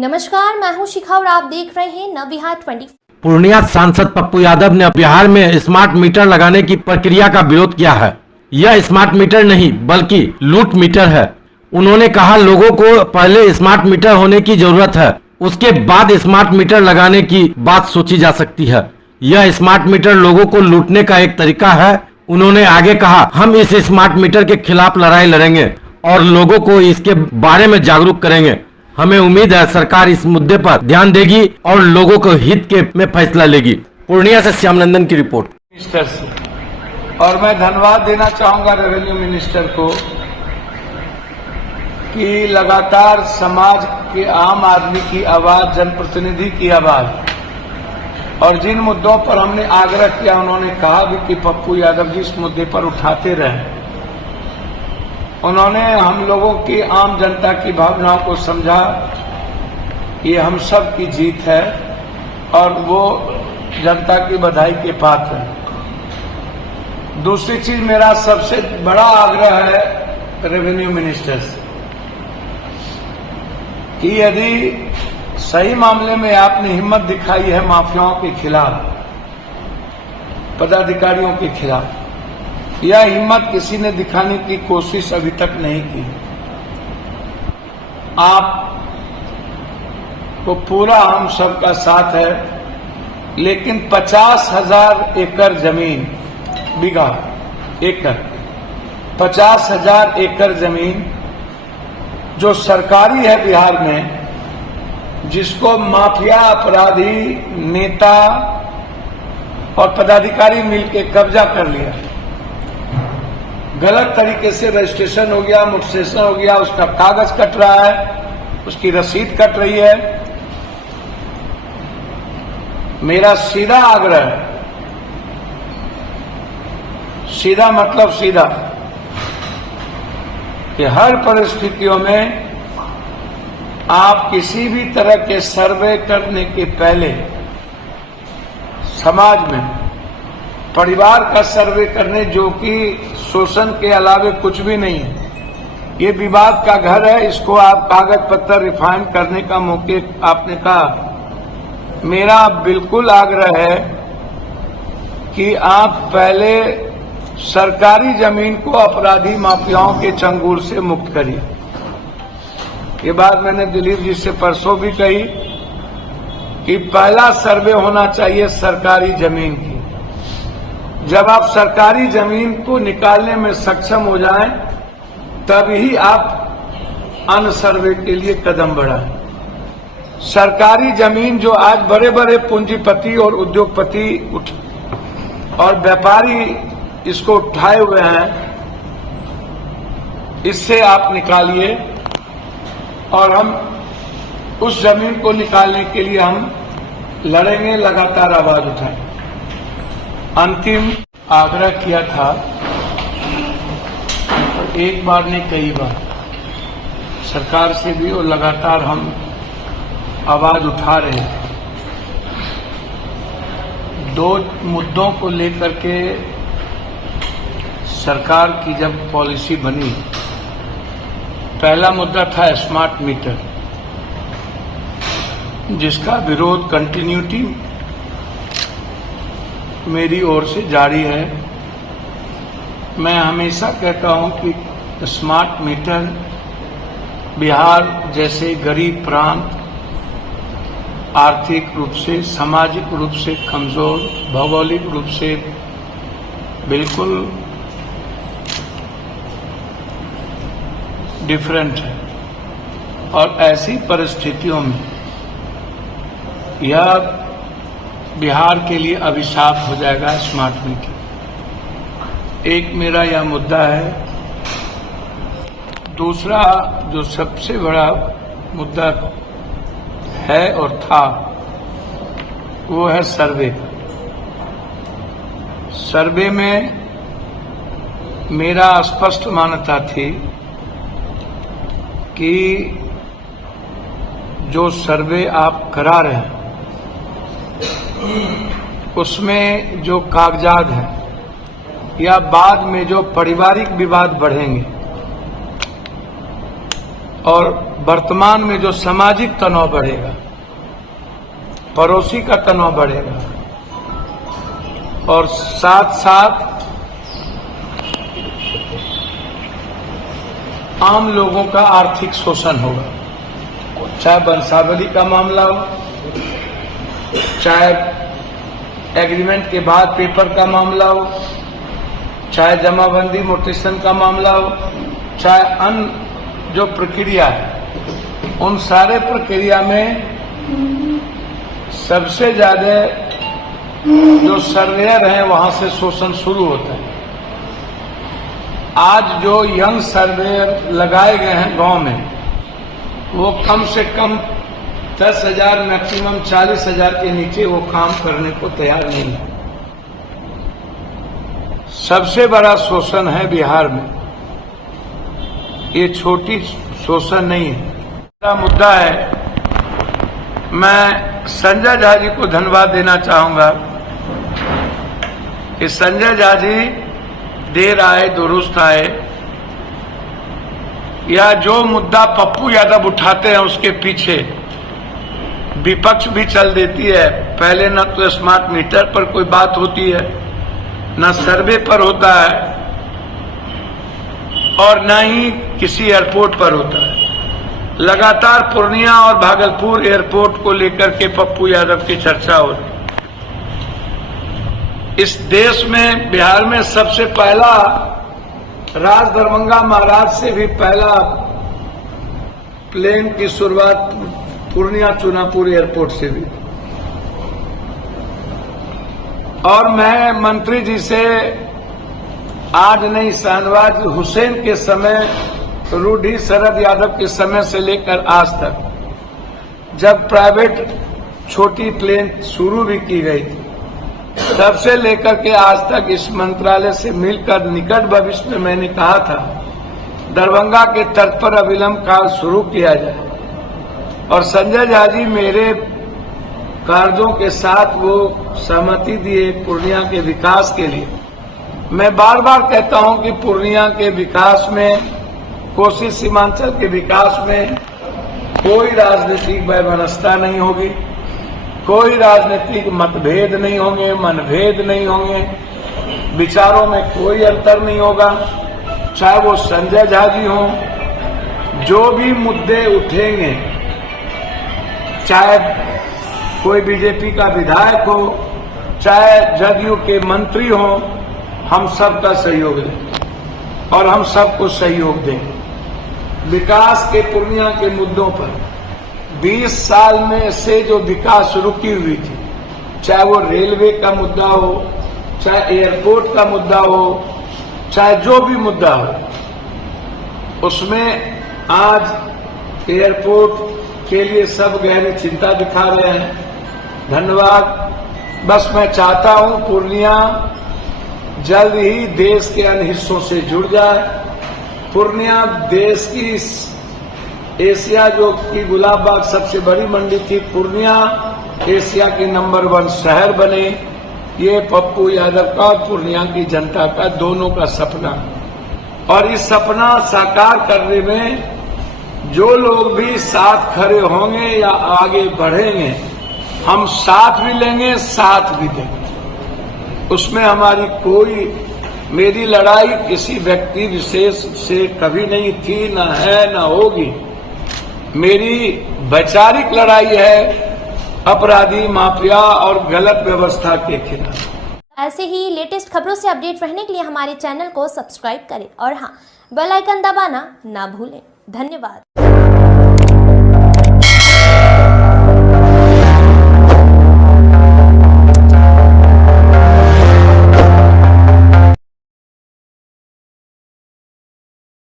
नमस्कार, मैं हूं शिखा और आप देख रहे हैं नवबिहार 24। पूर्णिया सांसद पप्पू यादव ने बिहार में स्मार्ट मीटर लगाने की प्रक्रिया का विरोध किया है। यह स्मार्ट मीटर नहीं बल्कि लूट मीटर है। उन्होंने कहा लोगों को पहले स्मार्ट मीटर होने की जरूरत है, उसके बाद स्मार्ट मीटर लगाने की बात सोची जा सकती है। यह स्मार्ट मीटर लोगों को लूटने का एक तरीका है। उन्होंने आगे कहा, हम इस स्मार्ट मीटर के खिलाफ लड़ाई लड़ेंगे और लोगों को इसके बारे में जागरूक करेंगे। हमें उम्मीद है सरकार इस मुद्दे पर ध्यान देगी और लोगों को हित के में फैसला लेगी। पूर्णिया से श्याम नंदन की रिपोर्ट। मिनिस्टर से और मैं धन्यवाद देना चाहूंगा रेवेन्यू मिनिस्टर को कि लगातार समाज के आम आदमी की आवाज, जनप्रतिनिधि की आवाज और जिन मुद्दों पर हमने आग्रह किया, उन्होंने कहा भी कि पप्पू यादव जी इस मुद्दे पर उठाते रहे। उन्होंने हम लोगों की, आम जनता की भावनाओं को समझा। ये हम सब की जीत है और वो जनता की बधाई के पात्र है। दूसरी चीज, मेरा सबसे बड़ा आग्रह है रेवेन्यू मिनिस्टर से कि यदि सही मामले में आपने हिम्मत दिखाई है माफियाओं के खिलाफ, पदाधिकारियों के खिलाफ, यह हिम्मत किसी ने दिखाने की कोशिश अभी तक नहीं की। आप को पूरा हम सबका साथ है, लेकिन 50,000 एकड़ जमीन, बीघा एकड़, 50,000 एकड़ जमीन जो सरकारी है बिहार में, जिसको माफिया, अपराधी, नेता और पदाधिकारी मिलकर कब्जा कर लिया, गलत तरीके से रजिस्ट्रेशन हो गया, मुक्सेशन हो गया, उसका कागज कट रहा है, उसकी रसीद कट रही है। मेरा सीधा आग्रह है, सीधा मतलब सीधा, कि हर परिस्थितियों में आप किसी भी तरह के सर्वे करने के पहले समाज में परिवार का सर्वे करने, जो कि शोषण के अलावे कुछ भी नहीं है। ये विवाद का घर है, इसको आप कागज पत्तर रिफाइन करने का मौके आपने कहा। मेरा बिल्कुल आग्रह है कि आप पहले सरकारी जमीन को अपराधी माफियाओं के चंगुल से मुक्त करिए। ये बात मैंने दिलीप जी से परसों भी कही कि पहला सर्वे होना चाहिए सरकारी जमीन की। जब आप सरकारी जमीन को निकालने में सक्षम हो जाएं, तभी आप अन्य सर्वे के लिए कदम बढ़ाएं। सरकारी जमीन जो आज बड़े बड़े पूंजीपति और उद्योगपति और व्यापारी इसको उठाए हुए हैं, इससे आप निकालिए और हम उस जमीन को निकालने के लिए हम लड़ेंगे, लगातार आवाज उठाएंगे। अंतिम आग्रह किया था, एक बार नहीं कई बार, सरकार से भी, और लगातार हम आवाज उठा रहे हैं। दो मुद्दों को लेकर के सरकार की जब पॉलिसी बनी, पहला मुद्दा था स्मार्ट मीटर, जिसका विरोध कंटिन्यूटी मेरी ओर से जारी है। मैं हमेशा कहता हूं कि स्मार्ट मीटर बिहार जैसे गरीब प्रांत, आर्थिक रूप से, सामाजिक रूप से कमजोर, भौगोलिक रूप से बिल्कुल डिफरेंट है, और ऐसी परिस्थितियों में यह बिहार के लिए अभिशाप हो जाएगा स्मार्ट मीटर। एक मेरा यह मुद्दा है। दूसरा जो सबसे बड़ा मुद्दा है और था, वो है सर्वे। सर्वे में मेरा स्पष्ट मान्यता थी कि जो सर्वे आप करा रहे हैं, उसमें जो कागजात हैं या बाद में जो पारिवारिक विवाद बढ़ेंगे, और वर्तमान में जो सामाजिक तनाव बढ़ेगा, पड़ोसी का तनाव बढ़ेगा और साथ साथ आम लोगों का आर्थिक शोषण होगा, चाहे वंशावली का मामला हो, चाहे एग्रीमेंट के बाद पेपर का मामला हो, चाहे जमाबंदी मोटेशन का मामला हो, चाहे अन्य जो प्रक्रिया है, उन सारे प्रक्रिया में सबसे ज्यादा जो सर्वेयर हैं वहां से शोषण शुरू होता है। आज जो यंग सर्वेयर लगाए गए हैं गांव में, वो कम से कम 10,000 मैक्सिमम 40,000 के नीचे वो काम करने को तैयार नहीं है। सबसे बड़ा शोषण है बिहार में, ये छोटी शोषण नहीं है। मेरा मुद्दा है, मैं संजय झा जी को धन्यवाद देना चाहूंगा कि संजय झा जी देर आए दुरुस्त आए, या जो मुद्दा पप्पू यादव उठाते हैं उसके पीछे विपक्ष भी चल देती है। पहले न तो स्मार्ट मीटर पर कोई बात होती है, न सर्वे पर होता है, और न ही किसी एयरपोर्ट पर होता है। लगातार पूर्णिया और भागलपुर एयरपोर्ट को लेकर के पप्पू यादव की चर्चा हो रही। इस देश में बिहार में सबसे पहला राज दरभंगा महाराज से भी पहला प्लेन की शुरुआत पूर्णिया चुनापुर एयरपोर्ट से भी। और मैं मंत्री जी से आज नहीं, शाहनवाज हुसैन के समय, रूढ़ी शरद यादव के समय से लेकर आज तक, जब प्राइवेट छोटी प्लेन शुरू भी की गई थी, तब से लेकर के आज तक इस मंत्रालय से मिलकर निकट भविष्य में मैंने कहा था दरभंगा के तट पर अविलंब कार्य शुरू किया जाए। और संजय झा जी मेरे कार्यों के साथ वो सहमति दिए पूर्णिया के विकास के लिए। मैं बार बार कहता हूं कि पूर्णिया के विकास में, कोसी सीमांचल के विकास में कोई राजनीतिक वैमनस्यता नहीं होगी, कोई राजनीतिक मतभेद नहीं होंगे, मनभेद नहीं होंगे, विचारों में कोई अंतर नहीं होगा। चाहे वो संजय झा जी हों, जो भी मुद्दे उठेंगे, चाहे कोई बीजेपी का विधायक हो, चाहे जदयू के मंत्री हो, हम सबका सहयोग दें और हम सबको सहयोग दें। विकास के पूर्णिया के मुद्दों पर 20 साल में से जो विकास रुकी हुई थी, चाहे वो रेलवे का मुद्दा हो, चाहे एयरपोर्ट का मुद्दा हो, चाहे जो भी मुद्दा हो, उसमें आज एयरपोर्ट के लिए सब गहरी चिंता दिखा रहे हैं। धन्यवाद। बस मैं चाहता हूं पूर्णिया जल्द ही देश के अन्य हिस्सों से जुड़ जाए। पूर्णिया देश की एशिया जो कि गुलाब बाग सबसे बड़ी मंडी थी, पूर्णिया एशिया के नंबर 1 शहर बने। ये पप्पू यादव का और पूर्णिया की जनता का दोनों का सपना, और इस सपना साकार करने में जो लोग भी साथ खड़े होंगे या आगे बढ़ेंगे, हम साथ भी लेंगे, साथ भी देंगे। उसमें हमारी कोई, मेरी लड़ाई किसी व्यक्ति विशेष से कभी नहीं थी, न है, न होगी। मेरी वैचारिक लड़ाई है अपराधी, माफिया और गलत व्यवस्था के खिलाफ। ऐसे ही लेटेस्ट खबरों से अपडेट रहने के लिए हमारे चैनल को सब्सक्राइब करें और हाँ, बेल आइकन दबाना ना भूलें। धन्यवाद।